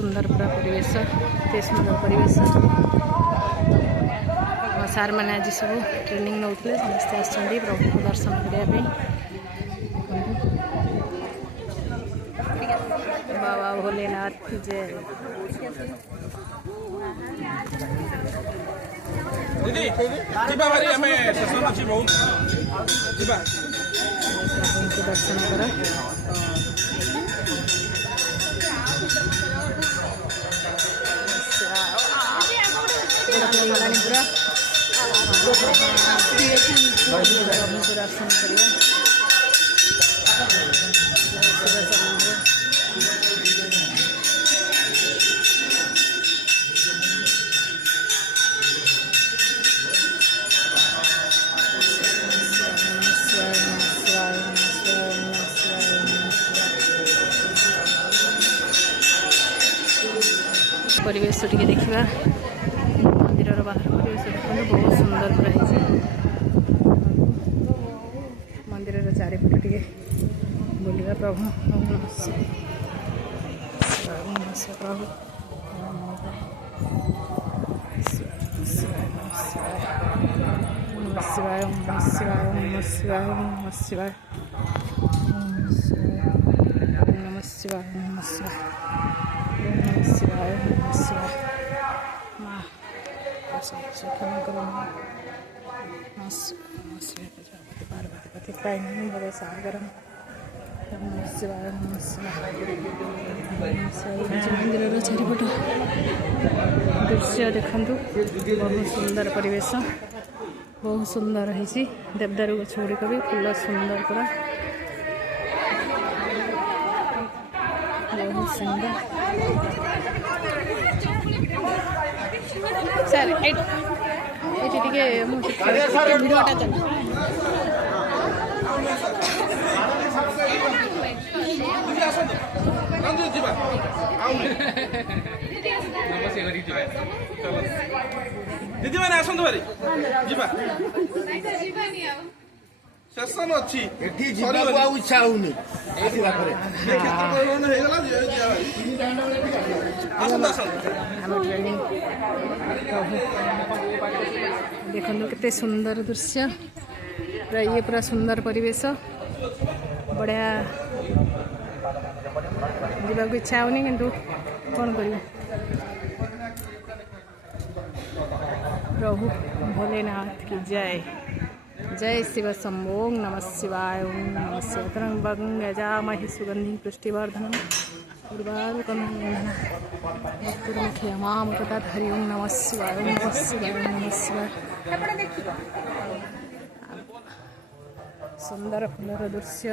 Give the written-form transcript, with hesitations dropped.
सुंदर पूरा परिवेश एत सुंदर परिवेश सार मैंने आज सब ट्रेनिंग नौते समस्ते आसछन्ति प्रभु को दर्शन करने बाबा भोलेनाथ की जय। दीदी जीवा भारी हमें सेशन अछि बहुत जीवा उनके दर्शन करा पूरा दर्शन करिए परिवेश टे देखा मंदिर बाहर परिवेश देखते बहुत सुंदर पूरा मंदिर चारिपट टे बुलवा प्रभु प्रभु शिवाय शिवाय शिवाय शिवाय नम शिवाय नम शिवाय शिवाय शिवाय माँ पार्वती पति प्राणी बड़े सागर शिवाय मंदिर चारिपट दृश्य देखु बहुत सुंदर परिवेश बहुत सुंदर है देवदारू गछ गुड़िक भी फूल सुंदर पूरा बहुत सुंदर सर ये वीडियोटा चल दीदी मैंने आसतु भारी जीवा सेशन अच्छी इच्छा होनी देखो केते सुंदर दृश्य पूरा ये पूरा सुंदर परिवेश बढ़िया जावाक इच्छा होनी किंतु कौन कर प्रभु भोलेनाथ की जय। जय शिव शंभो नमः शिवाय ओं नमः शिवाय त्र्यंबकं यजामहे सुगंधिं पुष्टिवर्धनं उर्वारुकं वन्दना मामृतात् हरि ओं नमः शिवाय ओं नमः शिवाय ओं नमः शिवाय। सुंदर फुलर दृश्य